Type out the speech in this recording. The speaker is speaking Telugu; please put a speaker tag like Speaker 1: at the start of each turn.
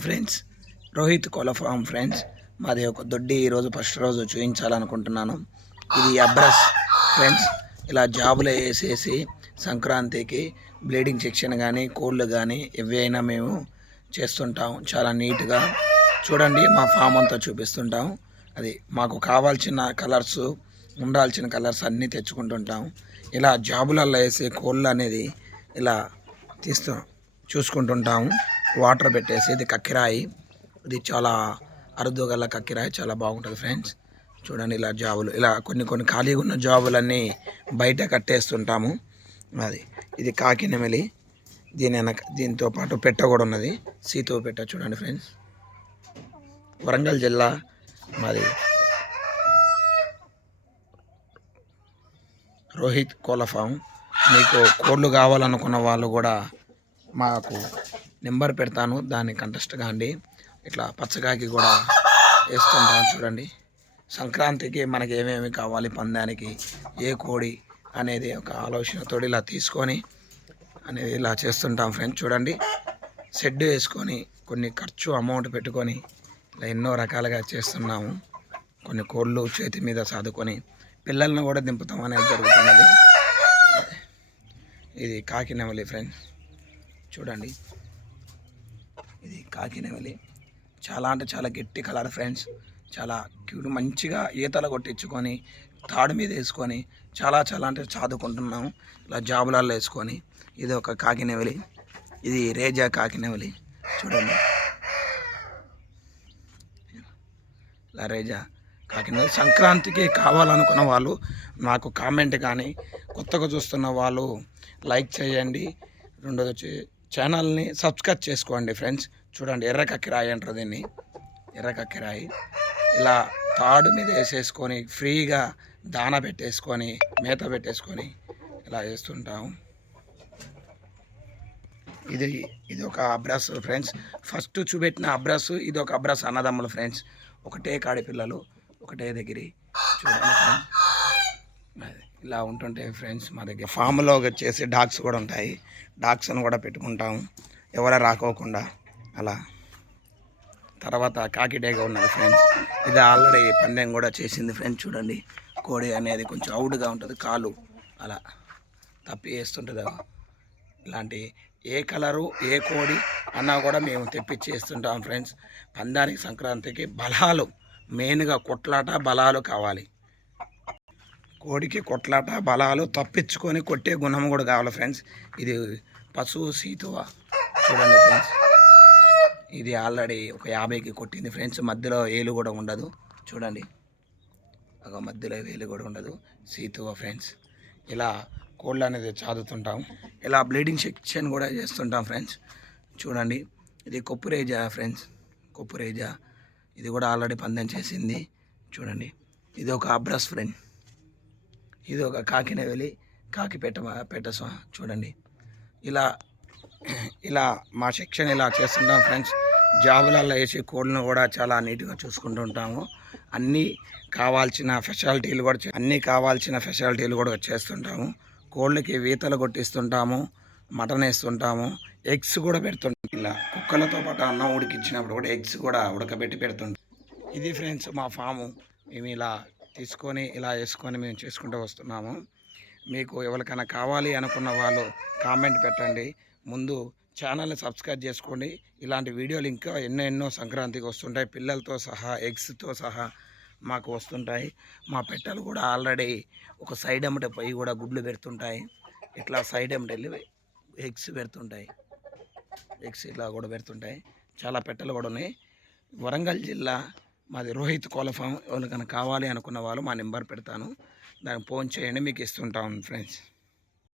Speaker 1: Friends Rohit Kola farm friends మాది ఒక దొడ్డి ఈరోజు ఫస్ట్ రోజు చూపించాలనుకుంటున్నాను ఇది అబ్రస్ ఫ్రెండ్స్ ఇలా జాబులు వేసేసి సంక్రాంతికి బ్లీడింగ్ సెక్షన్ కానీ కోళ్ళు కానీ ఇవి అయినా మేము చేస్తుంటాం. చాలా నీట్గా చూడండి మా ఫామ్ అంతా చూపిస్తుంటాం. అది మాకు కావాల్సిన కలర్స్ ఉండాల్సిన కలర్స్ అన్నీ తెచ్చుకుంటుంటాం. ఇలా జాబులలో వేసే కోళ్ళు అనేది ఇలా తీస్తూ చూసుకుంటుంటాము వాటర్ పెట్టేసి ఇది కక్కిరాయి. ఇది చాలా అరుదు గల కక్కిరాయి చాలా బాగుంటుంది ఫ్రెండ్స్ చూడండి ఇలా జాబులు ఇలా కొన్ని కొన్ని ఖాళీగా ఉన్న జాబులన్నీ బయట కట్టేస్తుంటాము. అది ఇది కాకినెమిలి దీని వెనక దీంతో పాటు పెట్ట కూడా ఉన్నది. సీతో పెట్ట చూడండి ఫ్రెండ్స్ వరంగల్ జిల్లా మాది. రోహిత్ కోళ్ళ ఫామ్ మీకు కోళ్ళు కావాలనుకున్న వాళ్ళు కూడా మాకు నెంబర్ పెడతాను దాన్ని కంటెస్ట్ కాండి. ఇట్లా పచ్చగాకి కూడా వేస్తుంటాం చూడండి. సంక్రాంతికి మనకి ఏమేమి కావాలి పందానికి ఏ కోడి అనేది ఒక ఆలోచనతో ఇలా తీసుకొని అనేది ఇలా చేస్తుంటాం ఫ్రెండ్స్ చూడండి. షెడ్ వేసుకొని కొన్ని ఖర్చు అమౌంట్ పెట్టుకొని ఇలా ఎన్నో రకాలుగా చేస్తున్నాము. కొన్ని కోళ్ళు చేతి మీద సాదుకొని పిల్లల్ని కూడా దింపుతాం అనేది జరుగుతున్నది. ఇది కాకినవలి ఫ్రెండ్స్ చూడండి. ఇది కాకినవలి చాలా అంటే చాలా గట్టి కలర్ ఫ్రెండ్స్. చాలా క్యూట్ మంచిగా ఈతలు కొట్టించుకొని తాడు మీద వేసుకొని చాలా చాలా అంటే చదువుకుంటున్నాము ఇలా జాబులల్లో వేసుకొని ఇది ఒక కాకినవలి ఇది రేజా కాకినవలి చూడండి. ఇలా రేజా కాకినాడ సంక్రాంతికి కావాలనుకున్న వాళ్ళు నాకు కామెంట్ కానీ కొత్తగా చూస్తున్న వాళ్ళు లైక్ చేయండి. రెండోది వచ్చి ఛానల్ని సబ్స్క్రైబ్ చేసుకోండి ఫ్రెండ్స్. చూడండి ఎర్ర కక్కిరాయి అంటారు దీన్ని. ఎర్ర కక్కిరాయి ఇలా తాడు మీద వేసేసుకొని ఫ్రీగా దాన పెట్టేసుకొని మేత పెట్టేసుకొని ఇలా వేస్తుంటాము ఇది ఇది ఒక అబ్రస్ ఫ్రెండ్స్. ఫస్ట్ చూపెట్టిన అబ్రస్ ఇది ఒక అబ్రస్ అన్నదమ్ములు ఫ్రెండ్స్. ఒకటే కాడి పిల్లలు ఒకటే దగ్గరి. చూడండి అదే అది. ఇలా ఉంటుంటాయి ఫ్రెండ్స్ మా దగ్గర. ఫామ్లో చేసే డాగ్స్ కూడా ఉంటాయి. డాగ్స్ని కూడా పెట్టుకుంటాం. ఎవర రాకోకుండా. అలా. తర్వాత కాకిడేగా ఉన్నది ఫ్రెండ్స్ ఇది ఆల్రెడీ పందెం కూడా చేసింది ఫ్రెండ్స్ చూడండి. కోడి అనేది కొంచెం అవుట్గా ఉంటుంది కాలు. అలా. తప్పి వేస్తుంటుంది ఇలాంటి ఏ కలరు ఏ కోడి అన్నా కూడా మేము తెప్పించేస్తుంటాం ఫ్రెండ్స్ పందానికి సంక్రాంతికి బలాలు. మెయిన్గా కొట్లాట బలాలు కావాలి. కోడికి కొట్లాట బలాలు తప్పించుకొని కొట్టే గుణం కూడా కావాలి ఫ్రెండ్స్ ఇది పశువు సీతువ. చూడండి ఫ్రెండ్స్ ఇది ఆల్రెడీ ఒక యాభైకి కొట్టింది ఫ్రెండ్స్ మధ్యలో ఏలు కూడా ఉండదు. చూడండి. ఒక మధ్యలో వేలు కూడా ఉండదు. సీతువ ఫ్రెండ్స్ ఇలా కోళ్ళు అనేది చాదుతుంటాం. ఇలా బ్లీడింగ్ సెక్షన్ కూడా చేస్తుంటాం ఫ్రెండ్స్ చూడండి. ఇది కొప్పురేజా ఫ్రెండ్స్ కొప్పురేజా. ఇది కూడా ఆల్రెడీ పందెం చేసింది. చూడండి. ఇది ఒక అబ్రస్ ఫ్రెండ్ ఇది ఒక కాకినవెలి కాకి పెట్ట పెట్ట చూడండి. ఇలా ఇలా మా సెక్షన్ ఇలా చేస్తుంటాం ఫ్రెండ్స్. జాబులలో వేసి కోళ్ళను కూడా చాలా నీట్గా చూసుకుంటూ ఉంటాము. అన్నీ కావాల్సిన ఫెసిలిటీలు కూడా అన్నీ కావాల్సిన ఫెసిలిటీలు కూడా చేస్తుంటాము. కోళ్ళకి వీతలు కొట్టిస్తుంటాము మటన్ వేస్తుంటాము ఎగ్స్ కూడా పెడుతుంటాం. ఇలా కుక్కలతో పాటు అన్నం ఉడికించినప్పుడు కూడా ఎగ్స్ కూడా ఉడకబెట్టి పెడుతుంటాం. ఇది ఫ్రెండ్స్ మా ఫాము. మేము ఇలా తీసుకొని ఇలా వేసుకొని మేము చేసుకుంటూ వస్తున్నాము. మీకు ఎవరికైనా కావాలి అనుకున్న వాళ్ళు కామెంట్ పెట్టండి. ముందు ఛానల్ని సబ్స్క్రైబ్ చేసుకోండి. ఇలాంటి వీడియోలు ఇంకా ఎన్నో ఎన్నో సంక్రాంతికి వస్తుంటాయి. పిల్లలతో సహా ఎగ్స్తో సహా మాకు వస్తుంటాయి. మా పెట్టెలు కూడా ఆల్రెడీ ఒక సైడ్ అమ్మట పోయి కూడా గుడ్లు పెడుతుంటాయి. ఇట్లా సైడ్ అమ్మట వెళ్ళి ఎగ్స్ పెడుతుంటాయి. ఎగ్స్ ఇలా కూడా పెడుతుంటాయి. చాలా పెట్టెలు కూడా ఉన్నాయి. వరంగల్ జిల్లా మాది రోహిత్ కోళ్ళ ఫామ్ ఎవరికైనా కావాలి అనుకున్న వాళ్ళు మా నెంబర్ పెడతాను. దానికి ఫోన్ చేయండి మీకు ఇస్తుంటాము ఫ్రెండ్స్.